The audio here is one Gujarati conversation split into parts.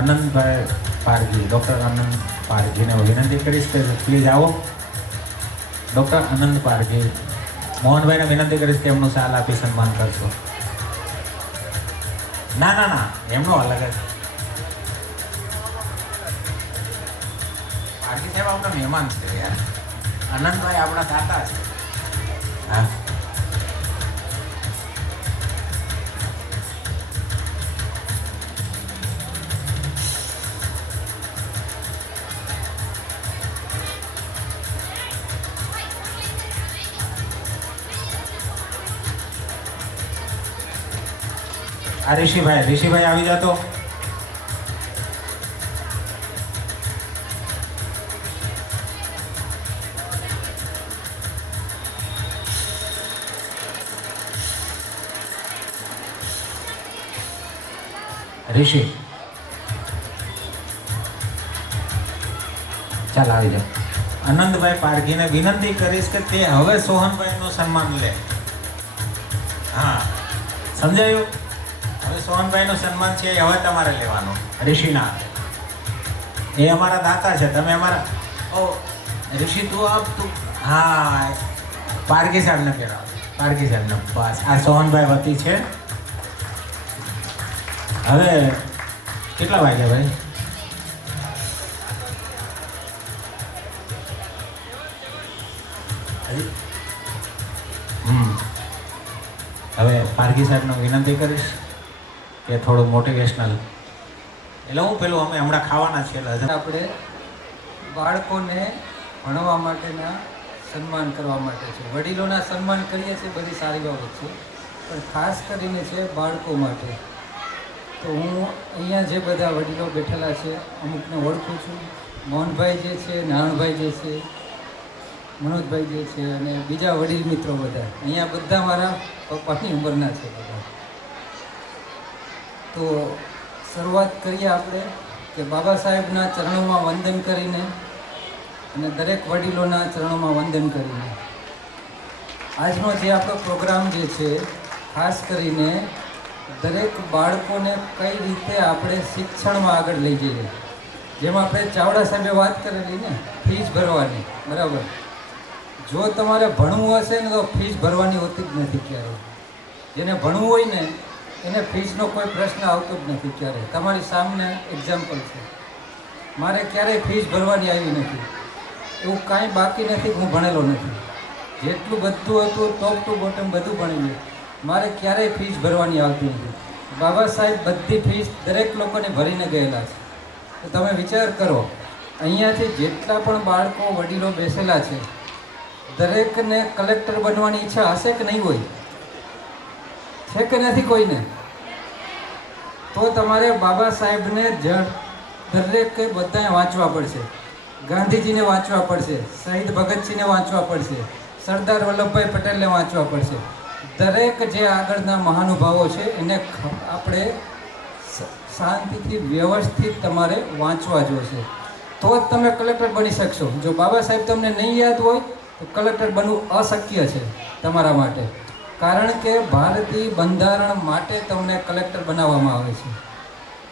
આનંદભાઈ પારઘી, ડૉક્ટર આનંદ પારઘીને વિનંતી કરીશ કે પ્લીઝ આવો. ડૉક્ટર આનંદ પારઘી, મોહનભાઈને વિનંતી કરીશ કે એમનું શાલ આપી સન્માન કરશો. ના ના ના, એમનો અલગ જ. પારઘી સાહેબ આપણા મહેમાન છે યાર. આનંદભાઈ આપણા દાતા છે. હા, આ ઋષિભાઈ આવી જાતો. ઋષિ ચાલ આવી જાઓ. આનંદભાઈ પારઘીને વિનંતી કરીશ કે તે હવે સોહનભાઈનું સન્માન લે. હા, સમજાયું? હવે સોહનભાઈનું સન્માન છે એ હવે તમારે લેવાનું. ઋષિના એ અમારા દાતા છે. તમે અમારા ઓ ઋષિ તું આપ તું. હા, પારઘી સાહેબને કહેવાય. પારઘી સાહેબને બસ. આ સોહનભાઈ વતી છે. હવે કેટલા વાગ્યા ભાઈ? હવે પારઘી સાહેબને વિનંતી કરીશ કે થોડું મોટિવેશનલ. એટલે હું પેલું અમે હમણાં ખાવાના છે એટલે આપણે બાળકોને ભણવા માટેના સન્માન કરવા માટે છે. વડીલોના સન્માન કરીએ છીએ, બધી સારી બાબત છે, પણ ખાસ કરીને છે બાળકો માટે. તો હું અહીંયા જે બધા વડીલો બેઠેલા છે અમુકને ઓળખું છું. મોહનભાઈ જે છે, નારણભાઈ જે છે, મનોજભાઈ જે છે અને બીજા વડીલ મિત્રો બધા અહીંયા બધા મારા પપ્પાની ઉંમરના છે બધા. તો શરૂઆત કરીએ આપણે કે બાબા સાહેબના ચરણોમાં વંદન કરીને અને દરેક વડીલોના ચરણોમાં વંદન કરીને આજનો જે આપણો પ્રોગ્રામ જે છે ખાસ કરીને દરેક બાળકોને કઈ રીતે આપણે શિક્ષણમાં આગળ લઈ જઈએ. જેમ આપણે ચાવડા સાહેબે વાત કરેલી ને, ફીસ ભરવાની, બરાબર. જો તમારે ભણવું હશે ને તો ફીસ ભરવાની હોતી જ નથી ક્યારે. જેને ભણવું હોય ને એને ફીસનો કોઈ પ્રશ્ન આવતો જ નથી ક્યારે. તમારી સામે એક્ઝામ્પલ છે. મારે ક્યારેય ફીસ ભરવાની આવી નથી. એવું કાંઈ બાકી નથી કે હું ભણેલો નથી. જેટલું બધું હતું ટોપ ટુ બોટમ બધું ભણેલું. મારે ક્યારેય ફીસ ભરવાની આવતી નથી. બાબા સાહેબ બધી ફીસ દરેક લોકોને ભરીને ગયેલા છે. તો તમે વિચાર કરો, અહીંયાથી જેટલા પણ બાળકો વડીલો બેસેલા છે દરેકને કલેક્ટર બનવાની ઈચ્છા હશે કે નહીં હોય? છે કે નથી કોઈને? તો તમારે બાબા સાહેબને દરેકે બધાએ વાંચવા પડશે. ગાંધીજીને વાંચવા પડશે, શહીદ ભગતસિંહને વાંચવા પડશે, સરદાર વલ્લભભાઈ પટેલને વાંચવા પડશે. દરેક જે આગળના મહાનુભાવો છે એને આપણે શાંતિથી વ્યવસ્થિત તમારે વાંચવા જોશે. તો જ તમે કલેક્ટર બની શકશો. જો બાબા સાહેબ તમને નહીં યાદ હોય તો કલેક્ટર બનવું અશક્ય છે તમારા માટે. કારણ કે ભારતીય બંધારણ માટે તમને કલેક્ટર બનાવવામાં આવે છે.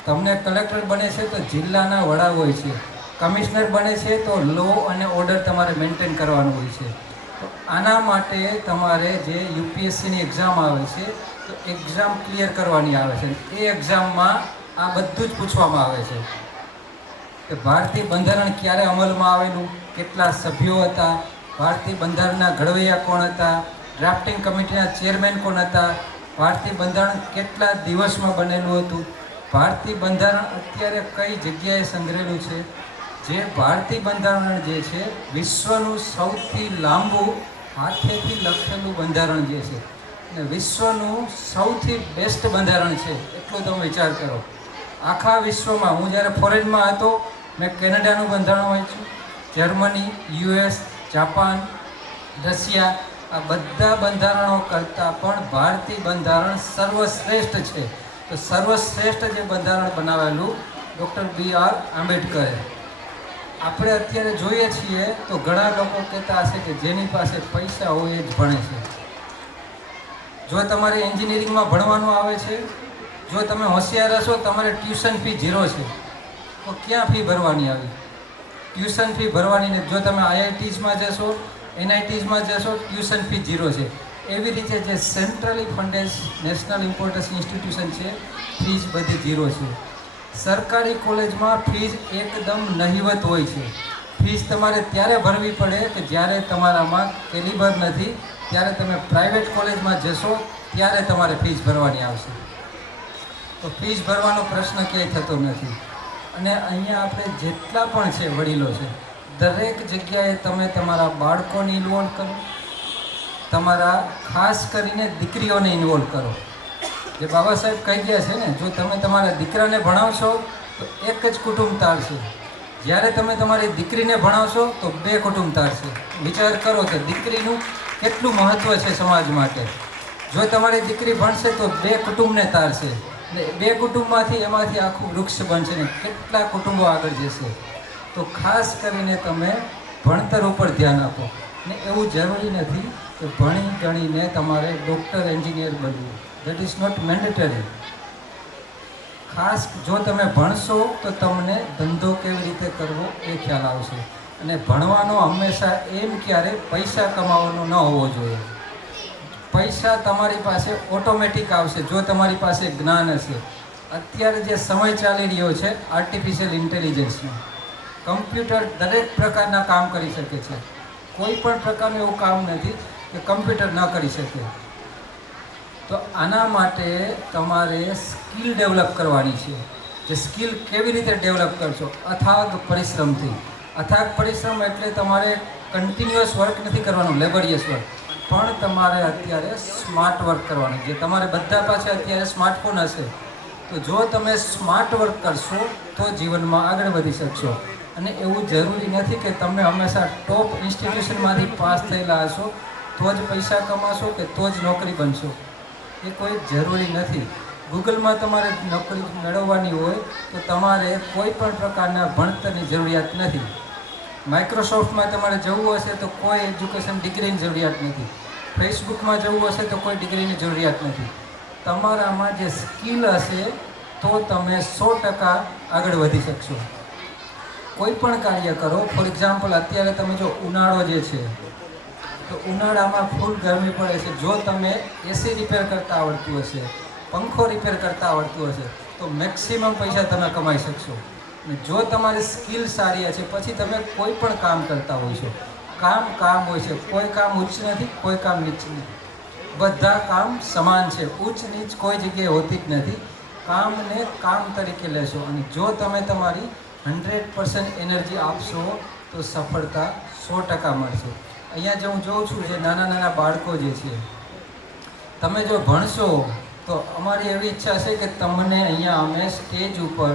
તમને કલેક્ટર બને છે તો જિલ્લાના વડા હોય છે, કમિશનર બને છે તો લો અને ઓર્ડર તમારે મેન્ટેન કરવાનું હોય છે. તો આના માટે તમારે જે યુપીએસસીની એક્ઝામ આવે છે તો એક્ઝામ ક્લિયર કરવાની આવે છે. એ એક્ઝામમાં આ બધું જ પૂછવામાં આવે છે કે ભારતીય બંધારણ ક્યારે અમલમાં આવેલું, કેટલા સભ્યો હતા, ભારતીય બંધારણના ઘડવૈયા કોણ હતા, ડ્રાફ્ટિંગ કમિટીના ચેરમેન કોણ હતા, ભારતીય બંધારણ કેટલા દિવસમાં બનેલું હતું, ભારતીય બંધારણ અત્યારે કઈ જગ્યાએ સંગ્રહેલું છે. જે ભારતીય બંધારણ જે છે વિશ્વનું સૌથી લાંબુ હાથેથી લખેલું બંધારણ જે છે અને વિશ્વનું સૌથી બેસ્ટ બંધારણ છે. એટલું તમે વિચાર કરો. આખા વિશ્વમાં હું જ્યારે ફોરેનમાં હતો મેં કેનેડાનું બંધારણ વાંચ્યું, જર્મની, યુએસ, જાપાન, રશિયા, આ બધા બંધારણો કરતાં પણ ભારતીય બંધારણ સર્વશ્રેષ્ઠ છે. તો સર્વશ્રેષ્ઠ જે બંધારણ બનાવેલું ડૉક્ટર B.R. આંબેડકરે. આપણે અત્યારે જોઈએ છીએ તો ઘણા લોકો કહેતા હશે કે જેની પાસે પૈસા હોય એ જ ભણે છે. જો તમારે એન્જિનિયરિંગમાં ભણવાનું આવે છે, જો તમે હોશિયાર હશો તમારે ટ્યુશન ફી 0 છે. તો ક્યાં ફી ભરવાની આવી? ટ્યુશન ફી ભરવાની ને જો તમે આઈઆઈટીઝમાં જશો, એનઆઈટીઝમાં જશો, ટ્યુશન ફી 0 છે. એવી રીતે જે centrally funded national importance institution છે, ફીસ બધી 0 છે. સરકારી કોલેજમાં ફીસ એકદમ નહિવત હોય છે. ફીસ તમારે ત્યારે ભરવી પડે કે જ્યારે તમારામાં કેલિબર નથી, ત્યારે તમે પ્રાઇવેટ કોલેજમાં જશો ત્યારે તમારે ફીસ ભરવાની આવશે. તો ફીસ ભરવાનો પ્રશ્ન ક્યાંય થતો નથી. અને અહીંયા આપણે જેટલા પણ છે વડીલો છે, દરેક જગ્યાએ તમે તમારા બાળકોને ઇન્વોલ્વ કરો, તમારા ખાસ કરીને દીકરીઓને ઇન્વોલ્વ કરો. જે બાબા સાહેબ કહી ગયા છે ને, જો તમે તમારા દીકરાને ભણાવશો તો એક જ કુટુંબ તારશે. જ્યારે તમે તમારી દીકરીને ભણાવશો તો 2 કુટુંબ તારશે. વિચાર કરો કે દીકરીનું કેટલું મહત્ત્વ છે સમાજ માટે. જો તમારી દીકરી ભણશે તો 2 કુટુંબને તારશે, ને 2 કુટુંબમાંથી એમાંથી આખું વૃક્ષ બનશે ને કેટલા કુટુંબો આગળ જશે. તો ખાસ કરીને તમે ભણતર ઉપર ધ્યાન આપો. ને એવું જરૂરી નથી કે ભણી ગણીને તમારે ડૉક્ટર, એન્જિનિયર બનવું. That is not mandatory. ખાસ જો તમે ભણશો તો તમને ધંધો કેવી રીતે કરવો એ ખ્યાલ આવશે. અને ભણવાનો હંમેશા એમ ક્યારે પૈસા કમાવાનો ન હોવો જોઈએ. પૈસા તમારી પાસે ઓટોમેટિક આવશે જો તમારી પાસે જ્ઞાન હશે. અત્યારે જે સમય ચાલી રહ્યો છે આર્ટિફિશિયલ ઇન્ટેલિજન્સનો, કમ્પ્યુટર દરેક પ્રકારના કામ કરી શકે છે. કોઈ પણ પ્રકારનું એવું કામ નથી કે કમ્પ્યુટર ન કરી શકે. તો આના માટે તમારે સ્કિલ ડેવલપ કરવાની છે. જે સ્કિલ કેવી રીતે ડેવલપ કરશો? અથાગ પરિશ્રમથી. અથાગ પરિશ્રમ એટલે તમારે કન્ટિન્યુઅસ વર્ક નથી કરવાનું, લેબરિયસ વર્ક, પણ તમારે અત્યારે સ્માર્ટ વર્ક કરવાનું. જે તમારે બધા પાસે અત્યારે સ્માર્ટફોન હશે, તો જો તમે સ્માર્ટ વર્ક કરશો તો જીવનમાં આગળ વધી શકશો. અને એવું જરૂરી નથી કે તમે હંમેશા ટોપ ઇન્સ્ટિટ્યુશનમાંથી પાસ થયેલા હશો તો જ પૈસા કમાશો કે તો જ નોકરી બનશો. એ કોઈ જરૂરી નથી. ગૂગલમાં તમારે નોકરી મેળવવાની હોય તો તમારે કોઈ પણ પ્રકારના ભણતરની જરૂરિયાત નથી. માઇક્રોસોફ્ટમાં તમારે જવું હશે તો કોઈ એજ્યુકેશન ડિગ્રીની જરૂરિયાત નથી. ફેસબુકમાં જવું હશે તો કોઈ ડિગ્રીની જરૂરિયાત નથી. તમારામાં જે સ્કિલ હશે તો તમે 100% આગળ વધી શકશો. કોઈ પણ કાર્ય કરો. ફોર એક્ઝામ્પલ અત્યારે તમે જો ઉનાળો જે છે તો ઉનાળામાં ફૂલ ગરમી પડે છે. જો તમે એસી રિપેર કરતાં આવડતું હશે, પંખો રિપેર કરતાં આવડતું હશે તો મેક્સિમમ પૈસા તમે કમાઈ શકશો. અને જો તમારી સ્કિલ સારી હશે પછી તમે કોઈ પણ કામ કરતા હોય છો. કામ હોય છે. કોઈ કામ ઉચ્ચ નથી, કોઈ કામ નીચ નથી. બધા કામ સમાન છે. ઉચ્ચ નીચ કોઈ જગ્યાએ હોતી જ નથી. કામને કામ તરીકે લેશો અને જો તમે તમારી 100% એનર્જી આપશો તો સફળતા 100% મળશે. અહીંયા જે હું જોઉં છું, જે નાના બાળકો જે છે, તમે જો ભણશો તો અમારી એવી ઈચ્છા છે કે તમને અહીંયા અમે સ્ટેજ ઉપર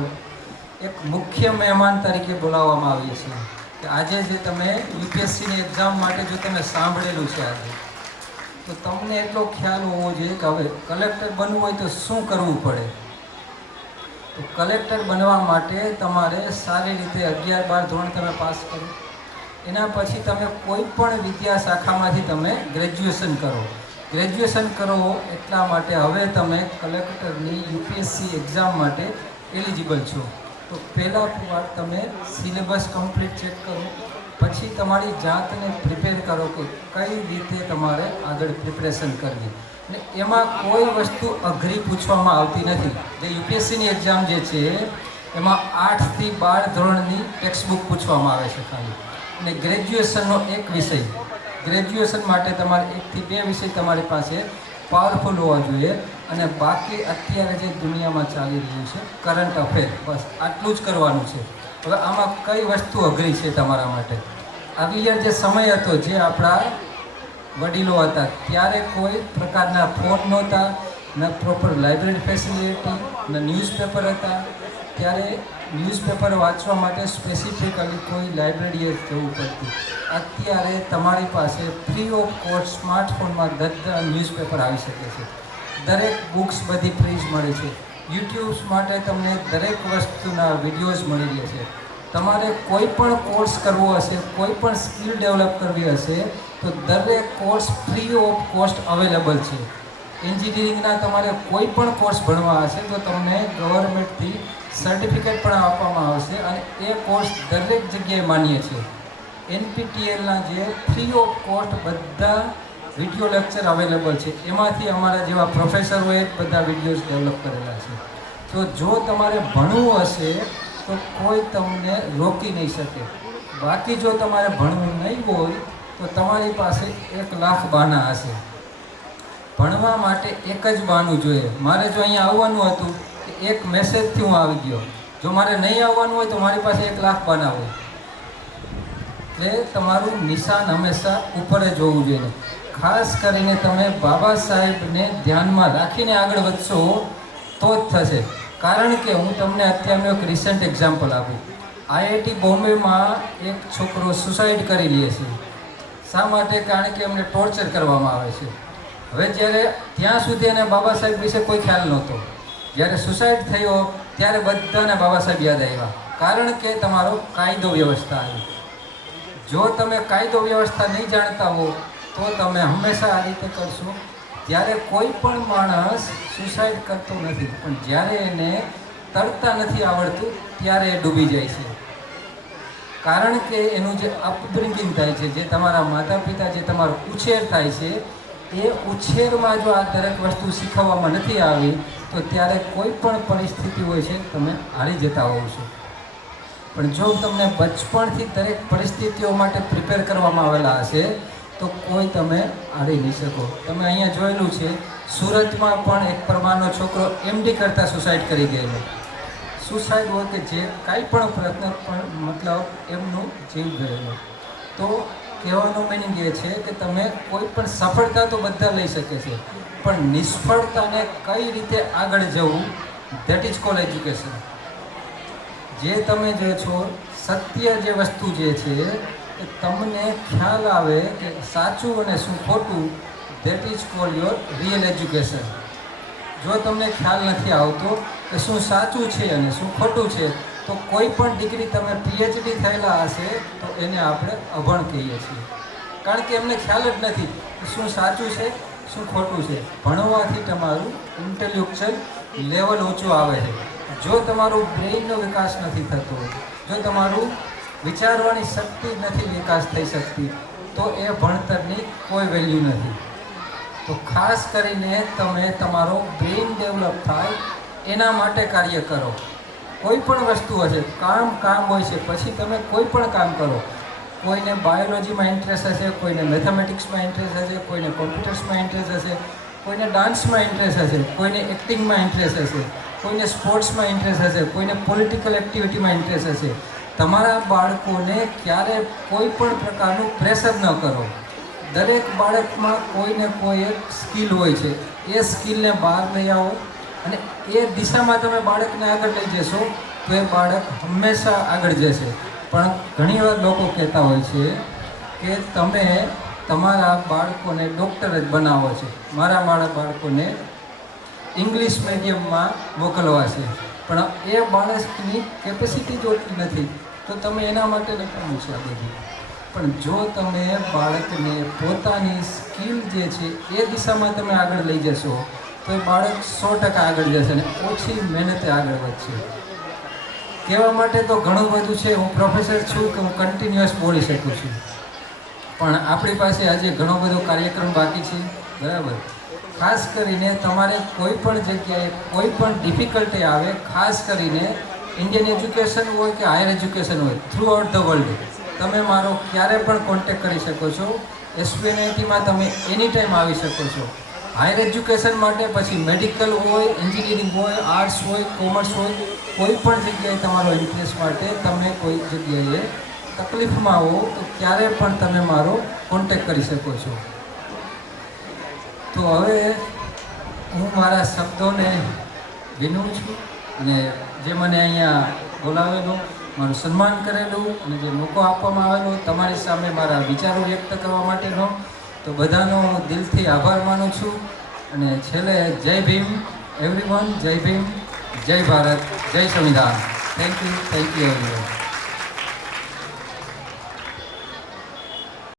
એક મુખ્ય મહેમાન તરીકે બોલાવવામાં આવીએ છીએ. કે આજે જે તમે યુપીએસસીની એક્ઝામ માટે જો તમે સાંભળેલું છે આજે, તો તમને એટલો ખ્યાલ હોવો જોઈએ કે હવે કલેક્ટર બનવું હોય તો શું કરવું પડે. તો કલેક્ટર બનવા માટે તમારે સારી રીતે 11-12 ધોરણ તમે પાસ કરો. એના પછી તમે કોઈ પણ વિદ્યા શાખામાંથી તમે ગ્રેજ્યુએશન કરો. ગ્રેજ્યુએશન કરો એટલા માટે હવે તમે કલેક્ટરની યુપીએસસી એક્ઝામ માટે એલિજિબલ છો. તો પહેલાં વાર તમે સિલેબસ કમ્પ્લીટ ચેક કરો, પછી તમારી જાતને પ્રિપેર કરો કે કઈ રીતે તમારે આગળ પ્રિપરેશન કરવી. અને એમાં કોઈ વસ્તુ અઘરી પૂછવામાં આવતી નથી. જે યુપીએસસીની એક્ઝામ જે છે એમાં 8 થી 12 ધોરણની ટેક્સ્ટ બુક પૂછવામાં આવે છે ખાલી. અને ગ્રેજ્યુએશનનો એક વિષય, ગ્રેજ્યુએશન માટે તમારે 1 થી 2 વિષય તમારી પાસે પાવરફુલ હોવા જોઈએ. અને બાકી અત્યારે જે દુનિયામાં ચાલી રહ્યું છે કરંટ અફેર, બસ આટલું જ કરવાનું છે. હવે આમાં કઈ વસ્તુ અઘરી છે તમારા માટે? આગળ જે સમય હતો, જે આપણા વડીલો હતા, ત્યારે કોઈ પ્રકારના ફોન નહોતા, ન પ્રોપર લાઇબ્રેરી ફેસિલિટી, ન ન્યૂઝપેપર હતા. ત્યારે ન્યૂઝપેપર વાંચવા માટે સ્પેસિફિકલી કોઈ લાઇબ્રેરીએ જવું પડતું. અત્યારે તમારી પાસે ફ્રી ઓફ કોસ્ટ સ્માર્ટફોનમાં 10 ન્યૂઝપેપર આવી શકે છે. દરેક બુક્સ બધી ફ્રી જ મળે છે. યુટ્યુબ્સ માટે તમને દરેક વસ્તુના વિડીયોઝ મળી રહે છે. તમારે કોઈ પણ કોર્સ કરવો હશે, કોઈ પણ સ્કિલ ડેવલપ કરવી હશે તો દરેક course free of cost available છે. એન્જિનિયરિંગના તમારે કોઈ પણ કોર્સ ભણવા હશે તો તમને ગવર્મેન્ટથી સર્ટિફિકેટ પણ આપવામાં આવશે એ કોર્સ દરેક જગ્યાએ માન્ય છે. NPTELના જે ફ્રી ઓફ કોસ્ટ બધા વિડીયો લેક્ચર અવેલેબલ છે. એમાંથી અમારા જેવા પ્રોફેસરોએ બધા વિડીયોઝ ડેવલપ કરેલા છે. તો જો તમારે ભણવું હશે તો કોઈ તમને રોકી નહીં શકે. બાકી જો તમારે ભણવું નહીં હોય તો તમારી પાસે 1,00,000 બહાના હશે. ભણવા માટે એક જ બહાનું જોઈએ. મારે જો અહીંયા આવવાનું હતું કે એક મેસેજથી હું આવી ગયો. જો મારે નહીં આવવાનું હોય તો મારી પાસે 1,00,000 બહાના હોય. એટલે તમારું નિશાન હંમેશા ઉપર જ હોવું જોઈએ. ખાસ કરીને તમે બાબા સાહેબને ધ્યાનમાં રાખીને આગળ વધશો તો જ થશે. કારણ કે હું તમને અત્યારનું એક રિસન્ટ એક્ઝામ્પલ આપું. IIT બોમ્બેમાં એક છોકરો સુસાઇડ કરી લે છે. શા માટે? કારણ કે એમને ટોર્ચર કરવામાં આવે છે. હવે જ્યારે ત્યાં સુધી એને બાબા સાહેબ વિશે કોઈ ખ્યાલ નહોતો. જ્યારે સુસાઇડ થયો ત્યારે બધાને બાબા સાહેબ યાદ આવ્યા. કારણ કે તમારો કાયદો વ્યવસ્થા આવી. જો તમે કાયદો વ્યવસ્થા નહીં જાણતા હો તો તમે હંમેશા આ રીતે કરશો. ત્યારે કોઈ પણ માણસ સુસાઇડ કરતો નથી, પણ જ્યારે એને તરતા નથી આવડતું ત્યારે એ ડૂબી જાય છે. કારણ કે એનું જે અપબ્રિંગિંગ થાય છે, જે તમારા માતા પિતા, જે તમારો ઉછેર થાય છે, એ ઉછેરમાં જો આ દરેક વસ્તુ શીખવવામાં નથી આવી તો ત્યારે કોઈ પણ પરિસ્થિતિ હોય છે તમે હારી જતા હોવ છો. પણ જો તમને બચપણથી દરેક પરિસ્થિતિઓ માટે પ્રિપેર કરવામાં આવેલા હશે તો કોઈ તમે હારી નહીં શકો. તમે અહીંયા જોયેલું છે, સુરતમાં પણ એક પરમારનો છોકરો MD કરતાં સુસાઇડ કરી ગયેલો. સુસાઇડ હોય કે જે કાંઈ પણ પ્રયત્ન પણ મતલબ એમનું જીવ ગયેલો. તો કહેવાનો મિનિંગ એ છે કે તમે કોઈ પણ સફળતા તો બધા લઈ શકે છે, પણ નિષ્ફળતાને કઈ રીતે આગળ જવું, ધેટ ઇઝ કોલ એજ્યુકેશન. જે તમે જે છો, સત્ય જે વસ્તુ જે છે કે તમને ખ્યાલ આવે કે સાચું અને શું ખોટું, that is call your real education. જો તમને ખ્યાલ નથી આવતો કે શું સાચું છે અને શું ખોટું છે તો કોઈ પણ ડિગ્રી તમે PhD થયેલા હશે તો એને આપણે અભણ કહીએ છીએ. કારણ કે એમને ખ્યાલ જ નથી કે શું સાચું છે, શું ખોટું છે. ભણવાથી તમારું ઇન્ટેલેક્ચ્યુઅલ લેવલ ઊંચું આવે છે. જો તમારું બ્રેઇનનો વિકાસ નથી થતો, જો તમારું વિચારવાની શક્તિ નથી વિકાસ થઈ શકતી તો એ ભણતરની કોઈ વેલ્યુ નથી. તો ખાસ કરીને તમે તમારો બ્રેઇન ડેવલપ થાય એના માટે કાર્ય કરો. કોઈ પણ વસ્તુ હશે, કામ હોય છે, પછી તમે કોઈ પણ કામ કરો. કોઈને બાયોલોજીમાં ઇન્ટરેસ્ટ હશે, કોઈને મેથેમેટિક્સમાં ઇન્ટરેસ્ટ હશે, કોઈને કોમ્પ્યુટર્સમાં ઇન્ટરેસ્ટ હશે, કોઈને ડાન્સમાં ઇન્ટરેસ્ટ હશે, કોઈને એક્ટિંગમાં ઇન્ટરેસ્ટ હશે, કોઈને સ્પોર્ટ્સમાં ઇન્ટરેસ્ટ હશે, કોઈને પોલિટિકલ એક્ટિવિટીમાં ઇન્ટરેસ્ટ હશે. તમારા બાળકોને ક્યારે કોઈ પણ પ્રકારનું પ્રેશર ન કરો. દરેક બાળકમાં કોઈને કોઈ એક સ્કિલ હોય છે, એ સ્કિલને બહાર લઈ આવો અને એ દિશામાં તમે બાળકને આગળ લઈ જશો તો એ બાળક હંમેશા આગળ જશે. પણ ઘણીવાર લોકો કહેતા હોય છે કે તમે તમારા બાળકોને ડૉક્ટર જ બનાવો છો, મારા બાળકોને ઇંગ્લિશ મીડિયમમાં મોકલવા છે, પણ એ બાળકની કેપેસિટી જોતી નથી તો તમે એના માટે લખાવું છે આ બધું. પણ જો તમે બાળકને પોતાની સ્કિલ જે છે એ દિશામાં તમે આગળ લઈ જશો તો એ બાળક 100% આગળ જશે અને ઓછી મહેનતે આગળ વધશે. કહેવા માટે તો ઘણું બધું છે. હું પ્રોફેસર છું કે હું કન્ટિન્યુઅસ બોલી શકું છું, પણ આપણી પાસે આજે ઘણો બધો કાર્યક્રમ બાકી છે, બરાબર. ખાસ કરીને તમારે કોઈ પણ જગ્યાએ કોઈ પણ ડિફિકલ્ટી આવે, ખાસ કરીને ઇન્ડિયન એજ્યુકેશન હોય કે હાયર એજ્યુકેશન હોય, થ્રુ આઉટ ધ વર્લ્ડ તમે મારો ક્યારે પણ કોન્ટેક્ટ કરી શકો છો. SPNITમાં તમે એની ટાઈમ આવી શકો છો. હાયર એજ્યુકેશન માટે પછી મેડિકલ હોય, એન્જિનિયરિંગ હોય, આર્ટ્સ હોય, કોમર્સ હોય, કોઈ પણ જગ્યાએ તમારો ઇન્ટરેસ્ટ માટે તમે કોઈ જગ્યાએ તકલીફમાં હો તો ક્યારે પણ તમે મારો કોન્ટેક્ટ કરી શકો છો. તો હવે હું મારા શબ્દોને વિનું છું અને જે મને અહીંયા બોલાવેલો, મારું સન્માન કરેલું અને જે મોકો આપવામાં આવેલો તમારી સામે મારા વિચારો વ્યક્ત કરવા માટેનો, તો બધાનો હું દિલથી આભાર માનું છું. અને છેલ્લે જય ભીમ એવરીવન, જય ભીમ, જય ભારત, જય સંવિધાન. Thank you everyone.